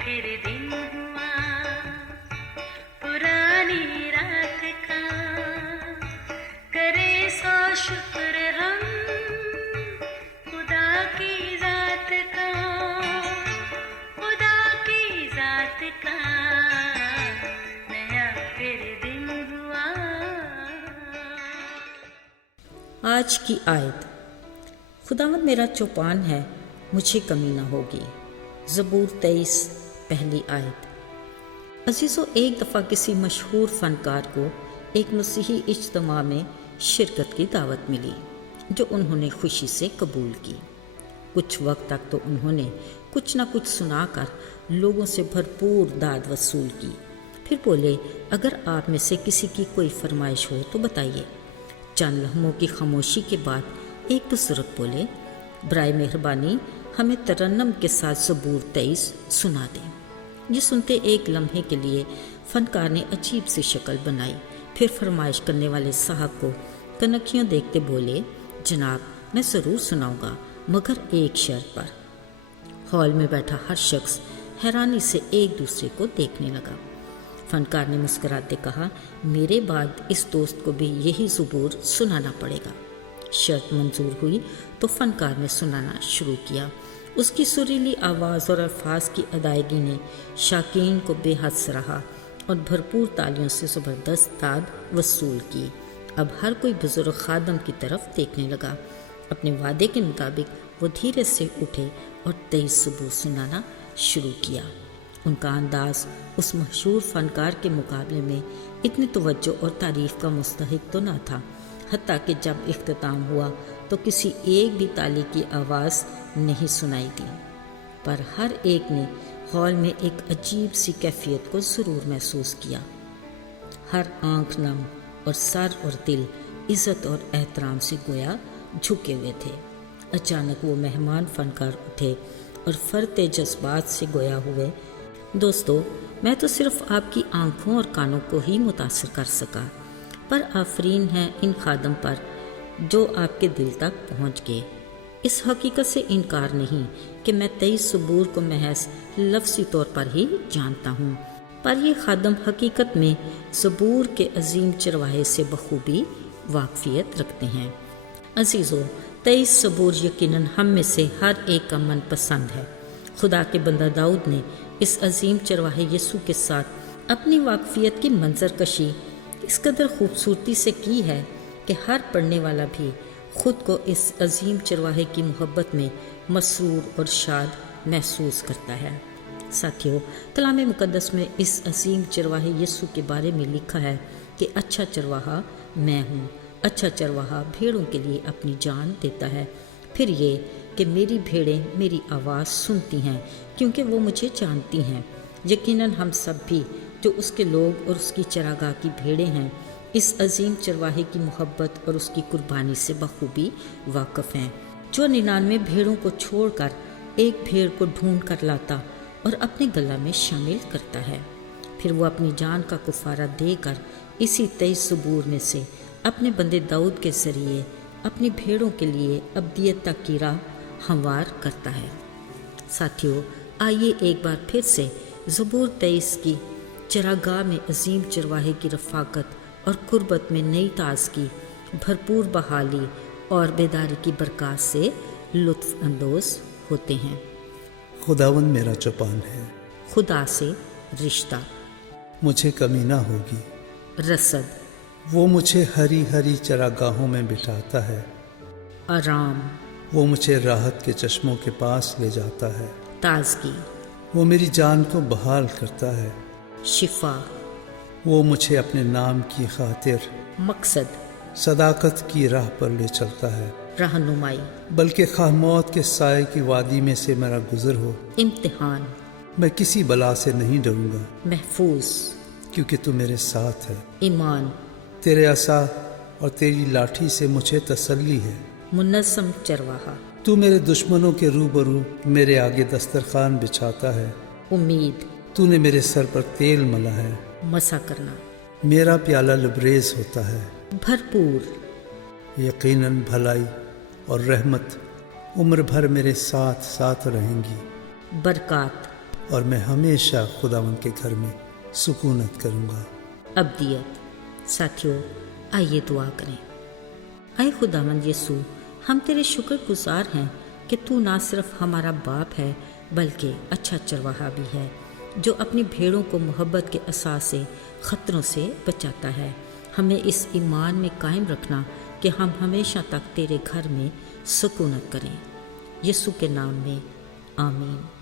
फिर दिन हुआ पुरानी रात का, करे सौ शुक्र हम खुदा की जात का, खुदा की जात का, नया फिर दिन हुआ। आज की आयत, खुदावंद मेरा चौपान है, मुझे कमी न होगी। ज़बूर 23 पहली आयत। अजीज़ों, एक दफ़ा किसी मशहूर फ़नकार को एक मसीही इज्तिमा में शिरकत की दावत मिली, जो उन्होंने खुशी से कबूल की। कुछ वक्त तक तो उन्होंने कुछ न कुछ सुनाकर लोगों से भरपूर दाद वसूल की। फिर बोले, अगर आप में से किसी की कोई फरमाइश हो तो बताइए। चंद लम्हों की खामोशी के बाद एक बुजुर्ग बोले, बराए मेहरबानी हमें तरन्नम के साथ ज़बूर 23 सुना दें। ये सुनते एक लम्हे के लिए फ़नकार ने अजीब सी शक्ल बनाई, फिर फरमाइश करने वाले साहब को कनखियों देखते बोले, जनाब मैं ज़रूर सुनाऊंगा, मगर एक शर्त पर। हॉल में बैठा हर शख्स हैरानी से एक दूसरे को देखने लगा। फ़नकार ने मुस्कुराते कहा, मेरे बाद इस दोस्त को भी यही ज़बूर सुनाना पड़ेगा। शर्त मंजूर हुई तो फ़नकार ने सुनाना शुरू किया। उसकी सुरीली आवाज़ और अल्फाज की अदायगी ने शाकीन को बेहद सराहा और भरपूर तालियों से ज़बरदस्त दाद वसूल की। अब हर कोई बुजुर्ग खादम की तरफ देखने लगा। अपने वादे के मुताबिक वो धीरे से उठे और 23 ज़बूर सुनाना शुरू किया। उनका अंदाज़ उस मशहूर फ़नकार के मुकाबले में इतनी तवज्जो और तारीफ़ का मुस्तहिक तो न था। हत्ता कि जब इख्तिताम हुआ तो किसी एक भी ताली की आवाज़ नहीं सुनाई दी, पर हर एक ने हॉल में एक अजीब सी कैफियत को ज़रूर महसूस किया। हर आँख नम और सर और दिल इज़्ज़त और एहतराम से गोया झुके हुए थे। अचानक वो मेहमान फ़नकार उठे और फरते जज्बात से गोया हुए, दोस्तों मैं तो सिर्फ़ आपकी आँखों और कानों को ही मुतासर कर सका, पर आफरीन है इन खादम पर जो आपके दिल तक पहुँच गए। इस हकीकत से इनकार नहीं कि मैं 23 ज़बूर को महज लफ्ज़ी तौर पर ही जानता हूँ, पर ये खादम हकीकत में ज़बूर के अजीम चरवाहे से बखूबी वाकफियत रखते हैं। अजीज़ों, 23 ज़बूर यकीनन हम में से हर एक का मनपसंद है। खुदा के बंदा दाऊद ने इस अजीम चरवाहे यीशु के साथ अपनी वाकफियत की मंजर कशी इस कदर खूबसूरती से की है कि हर पढ़ने वाला भी खुद को इस अजीम चरवाहे की मोहब्बत में मसरूर और शाद महसूस करता है। साथियों, कलाम मुकद्दस में इस अजीम चरवाहे यीशु के बारे में लिखा है कि अच्छा चरवाहा मैं हूँ, अच्छा चरवाहा भेड़ों के लिए अपनी जान देता है। फिर ये कि मेरी भेड़ें मेरी आवाज़ सुनती हैं क्योंकि वो मुझे जानती हैं। यकीनन हम सब भी जो उसके लोग और उसकी चरागाह की भेड़ें हैं, इस अजीम चरवाहे की मोहब्बत और उसकी कुर्बानी से बखूबी वाकिफ़ हैं, जो 99 भेड़ों को छोड़कर एक भेड़ को ढूंढ कर लाता और अपने गला में शामिल करता है। फिर वो अपनी जान का कुफारा देकर इसी 23 ज़बूर में से अपने बंदे दाऊद के ज़रिए अपनी भेड़ों के लिए अब्दियत तक की राह हमवार करता है। साथियों, आइए एक बार फिर से ज़बूर 23 की चरागाह में अजीम चरवाहे की रफ़ाकत और कुर्बत में नई ताज़गी, भरपूर बहाली और बेदारी की बरकत से लुत्फ़ अंदोज़ होते हैं। खुदावंद मेरा चौपान है, खुदा से रिश्ता, मुझे कमी ना होगी। रसद, वो मुझे हरी हरी चरागाहों में बिठाता है। आराम, वो मुझे राहत के चश्मों के पास ले जाता है। ताज़गी, वो मेरी जान को बहाल करता है। शिफा, वो मुझे अपने नाम की खातिर मकसद, सदाकत की राह पर ले चलता है। रहनुमाई, बल्कि खाह मौत के साए की वादी में से मेरा गुजर हो, इम्तिहान, मैं किसी बला से नहीं डरूंगा, महफूज, क्योंकि तू मेरे साथ है। ईमान, तेरे असा और तेरी लाठी से मुझे तसल्ली है। मुनज़्ज़म चरवाहा, तू मेरे दुश्मनों के रूबरू मेरे आगे दस्तरखान बिछाता है। उम्मीद, तूने मेरे सर पर तेल मला है। मसा करना, मेरा प्याला लबरेज होता है। भरपूर, यकीनन भलाई और रहमत उम्र भर मेरे साथ साथ रहेंगी। बरक़ात, اور میں ہمیشہ خداوند کے گھر میں سکونت کروں گا۔ ابدیت۔ ساتھیو، آئیے دعا کریں۔ اے خداوند یسوع، ہم تیرے شکر گزار ہیں کہ تو نہ صرف ہمارا باپ ہے بلکہ اچھا چرواہا بھی ہے، جو اپنی بھیڑوں کو محبت کے اساس سے خطروں سے بچاتا ہے۔ ہمیں اس ایمان میں قائم رکھنا کہ ہم ہمیشہ تک تیرے گھر میں سکونت کریں۔ یسوع کے نام میں آمین۔